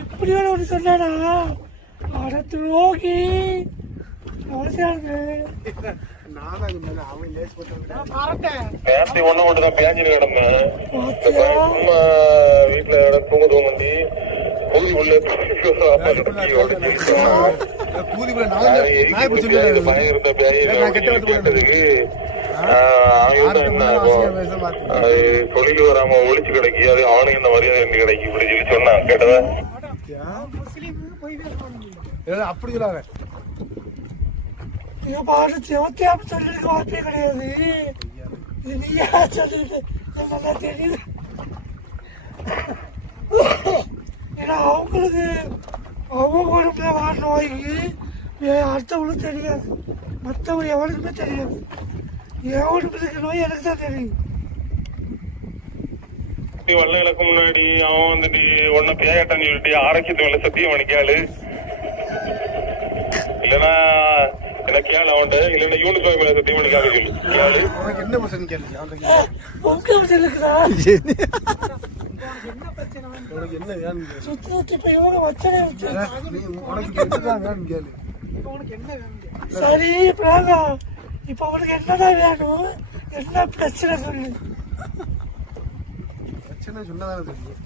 இப்படி வேற ஒன்று சொன்னானா அடுத்து ரோகி வீட்டுல தூங்க தூங்கி தொழில் வராம ஒழிச்சு கிடைக்கி அது அவனுக்கு இந்த மரியாதை என்ன கிடைக்கும் இப்படி சொல்லி சொன்னான் கேட்டதா அப்படி சொல்லாங்க பாடு சிவத்தியாம சொல்லிருக்க வார்த்தையே கிடையாது இது நீயா சொல்லிட்டு நல்லா தெரியுது ஏன்னா அவங்களுக்கு அவங்க உடம்புல வர நோய்க்கு அடுத்தவங்களுக்கு தெரியாது மற்றவங்க எவனுக்குமே தெரியாது என் உடம்புல இருக்க நோய் எனக்கு தான் தெரியும் வெள்ள இலக்கு முன்னாடி அவன் வந்துட்டு ஒன்ன பேயாட்டான்னு சொல்லிட்டு ஆரோக்கியத்து மேல சத்தியம் பண்ணிக்காளு இல்லன்னா என்ன கேளு அவன்கிட்ட இல்லன்னா யூனிஃபார்ம் மேல சத்தியம் பண்ணிக்காம சொல்லு என்ன பிரச்சனை கேளு என்ன வேணும் சுத்தி சுத்தி இப்ப இவங்க வச்சனே கேளு சரி பிராங்க இப்ப உனக்கு என்னதான் வேணும் என்ன பிரச்சனை சொல்லு பிரச்சனை சொன்னதான தெரியும்